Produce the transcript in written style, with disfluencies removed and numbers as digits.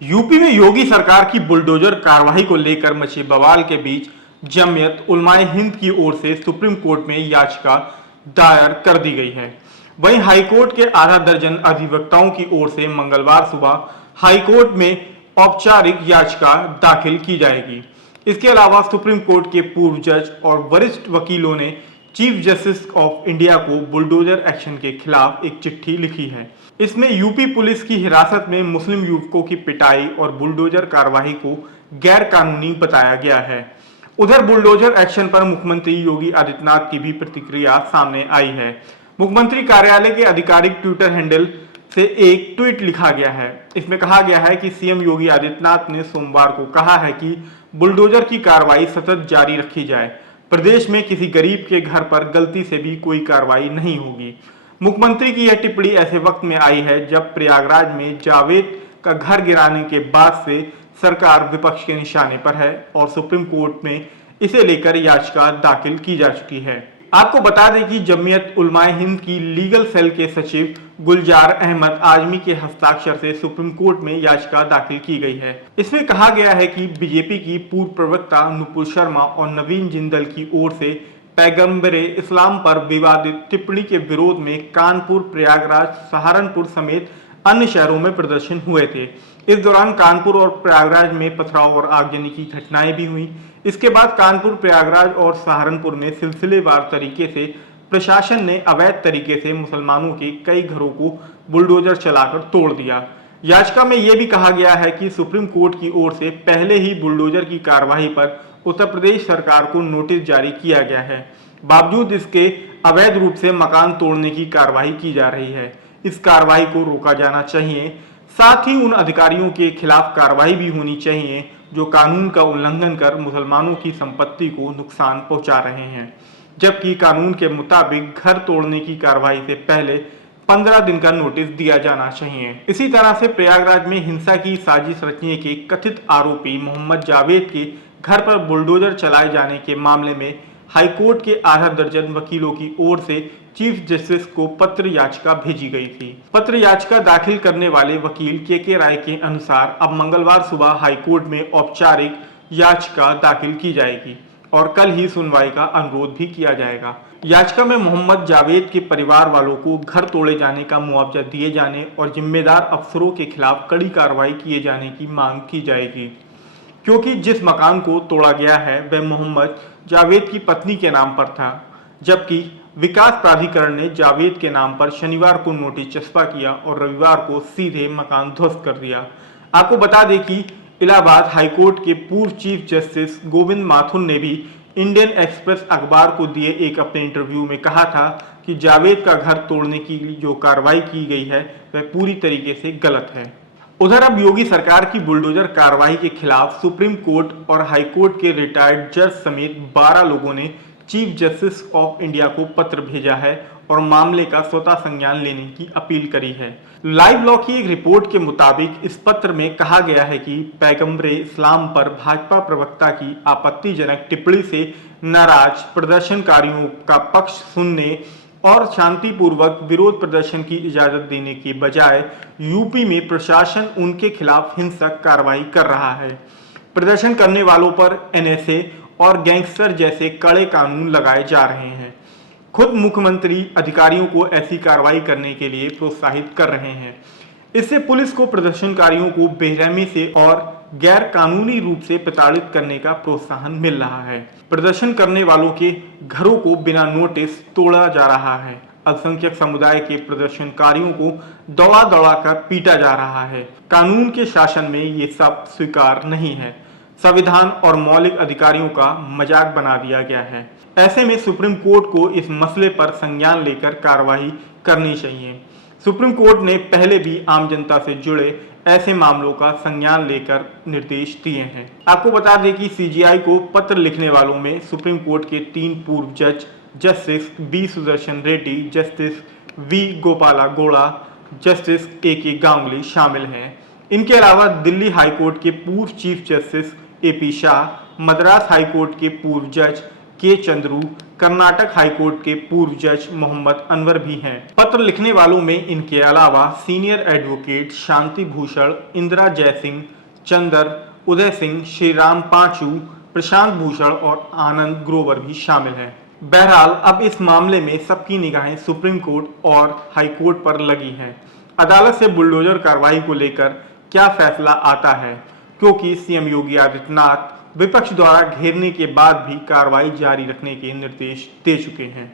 UP में योगी सरकार की बुलडोजर कार्रवाई को लेकर मचे बवाल के बीच जमीयत उलमाए हिंद की ओर से सुप्रीम कोर्ट में याचिका दायर कर दी गई है। वहीं हाईकोर्ट के आधा दर्जन अधिवक्ताओं की ओर से मंगलवार सुबह हाईकोर्ट में औपचारिक याचिका दाखिल की जाएगी। इसके अलावा सुप्रीम कोर्ट के पूर्व जज और वरिष्ठ वकीलों ने चीफ जस्टिस ऑफ इंडिया को बुलडोजर एक्शन के खिलाफ एक चिट्ठी लिखी है। इसमें यूपी पुलिस की हिरासत में मुस्लिम युवकों की पिटाई और बुलडोजर कार्रवाई को गैर कानूनी बताया गया है। उधर बुलडोजर एक्शन पर मुख्यमंत्री योगी आदित्यनाथ की भी प्रतिक्रिया सामने आई है। मुख्यमंत्री कार्यालय के आधिकारिक ट्विटर हैंडल से एक ट्वीट लिखा गया है। इसमें कहा गया है कि सीएम योगी आदित्यनाथ ने सोमवार को कहा है कि बुलडोजर की कार्रवाई सतत जारी रखी जाए। प्रदेश में किसी गरीब के घर पर गलती से भी कोई कार्रवाई नहीं होगी। मुख्यमंत्री की यह टिप्पणी ऐसे वक्त में आई है जब प्रयागराज में जावेद का घर गिराने के बाद से सरकार विपक्ष के निशाने पर है और सुप्रीम कोर्ट में इसे लेकर याचिका दाखिल की जा चुकी है। आपको बता दें कि जमीयत उलमाए हिंद की लीगल सेल के सचिव गुलजार अहमद आजमी के हस्ताक्षर से सुप्रीम कोर्ट में याचिका दाखिल की गई है। इसमें कहा गया है कि बीजेपी की पूर्व प्रवक्ता नुपुर शर्मा और नवीन जिंदल की ओर से पैगंबरे इस्लाम पर विवादित टिप्पणी के विरोध में कानपुर, प्रयागराज, सहारनपुर समेत अन्य शहरों में प्रदर्शन हुए थे। इस दौरान कानपुर और प्रयागराज में पथराव और आगजनी की घटनाएं भी हुई। इसके बाद कानपुर, प्रयागराज और सहारनपुर में सिलसिलेवार तरीके से प्रशासन ने अवैध तरीके से मुसलमानों के कई घरों को बुलडोजर चलाकर तोड़ दिया। याचिका में यह भी कहा गया है कि सुप्रीम कोर्ट की ओर से पहले ही बुलडोजर की कार्रवाई पर उत्तर प्रदेश सरकार को नोटिस जारी किया गया है। बावजूद इसके अवैध रूप से मकान तोड़ने की कार्रवाई की जा रही है। इस कार्रवाई को रोका जाना चाहिए। साथ ही उन अधिकारियों के खिलाफ कार्रवाई भी होनी चाहिए जो कानून का उल्लंघन कर मुसलमानों की संपत्ति को नुकसान पहुंचा रहे हैं, जबकि कानून के मुताबिक घर तोड़ने की कार्रवाई से पहले 15 दिन का नोटिस दिया जाना चाहिए। इसी तरह से प्रयागराज में हिंसा की साजिश रचने के कथित आरोपी मोहम्मद जावेद के घर पर बुलडोजर चलाए जाने के मामले में हाईकोर्ट के आधा दर्जन वकीलों की ओर से चीफ जस्टिस को पत्र याचिका भेजी गई थी। पत्र याचिका दाखिल करने वाले वकील के राय के अनुसार अब मंगलवार सुबह हाईकोर्ट में औपचारिक याचिका दाखिल की जाएगी और कल ही सुनवाई का अनुरोध भी किया जाएगा। याचिका में मोहम्मद जावेद के परिवार वालों को घर तोड़े जाने का मुआवजा दिए जाने और जिम्मेदार अफसरों के खिलाफ कड़ी कार्रवाई किए जाने की मांग की जाएगी, क्योंकि जिस मकान को तोड़ा गया है वह मोहम्मद जावेद की पत्नी के नाम पर था, जबकि विकास प्राधिकरण ने जावेद के नाम पर शनिवार को नोटिस चस्पा किया और रविवार को सीधे मकान ध्वस्त कर दिया। आपको बता दें कि इलाहाबाद हाईकोर्ट के पूर्व चीफ जस्टिस गोविंद माथुर ने भी इंडियन एक्सप्रेस अखबार को दिए एक अपने इंटरव्यू में कहा था कि जावेद का घर तोड़ने की जो कार्रवाई की गई है वह पूरी तरीके से गलत है। उधर अब योगी सरकार की बुलडोजर कार्रवाई के खिलाफ सुप्रीम कोर्ट और हाईकोर्ट के रिटायर्ड जज समेत 12 लोगों ने चीफ जस्टिस ऑफ इंडिया को पत्र भेजा है और मामले का स्वतः संज्ञान लेने की अपील करी है। लाइव लॉ की एक रिपोर्ट के मुताबिक इस पत्र में कहा गया है कि पैगंबरे इस्लाम पर भाजपा प्रवक्ता की आपत्तिजनक टिप्पणी से नाराज प्रदर्शनकारियों का पक्ष सुनने और शांतिपूर्वक विरोध प्रदर्शन की इजाजत देने के बजाय यूपी में प्रशासन उनके खिलाफ हिंसक कार्रवाई कर रहा है। प्रदर्शन करने वालों पर एनएसए और गैंगस्टर जैसे कड़े कानून लगाए जा रहे हैं। खुद मुख्यमंत्री अधिकारियों को ऐसी कार्रवाई करने के लिए प्रोत्साहित कर रहे हैं। इससे पुलिस को प्रदर्शनकारियों को बेरहमी से और गैर कानूनी रूप से प्रताड़ित करने का प्रोत्साहन मिल रहा है। प्रदर्शन करने वालों के घरों को बिना नोटिस तोड़ा जा रहा है। अल्पसंख्यक समुदाय के प्रदर्शनकारियों को दौड़ा दौड़ा कर पीटा जा रहा है। कानून के शासन में ये सब स्वीकार नहीं है। संविधान और मौलिक अधिकारियों का मजाक बना दिया गया है। ऐसे में सुप्रीम कोर्ट को इस मसले पर संज्ञान लेकर कार्रवाई करनी चाहिए। सुप्रीम कोर्ट ने पहले भी आम जनता से जुड़े ऐसे मामलों का संज्ञान लेकर निर्देश दिए हैं। आपको बता दें कि सीजीआई को पत्र लिखने वालों में सुप्रीम कोर्ट के 3 पूर्व जज justice B Sudarshan Reddy, justice V Gopala Gowda, justice A Ganguly शामिल हैं। इनके अलावा दिल्ली हाईकोर्ट के पूर्व chief justice AP Shah, Madras high court के पूर्व जज के चंद्रू, कर्नाटक हाईकोर्ट के पूर्व जज मोहम्मद अनवर भी हैं। पत्र लिखने वालों में इनके अलावा सीनियर एडवोकेट शांति भूषण, इंदिरा जयसिंह, चंदर, उदय सिंह, श्रीराम पांचू, प्रशांत भूषण और आनंद ग्रोवर भी शामिल हैं। बहरहाल अब इस मामले में सबकी निगाहें सुप्रीम कोर्ट और हाई कोर्ट पर लगी हैं। अदालत से बुलडोजर कार्रवाई को लेकर क्या फैसला आता है, क्योंकि सीएम योगी आदित्यनाथ विपक्ष द्वारा घेरने के बाद भी कार्रवाई जारी रखने के निर्देश दे चुके हैं।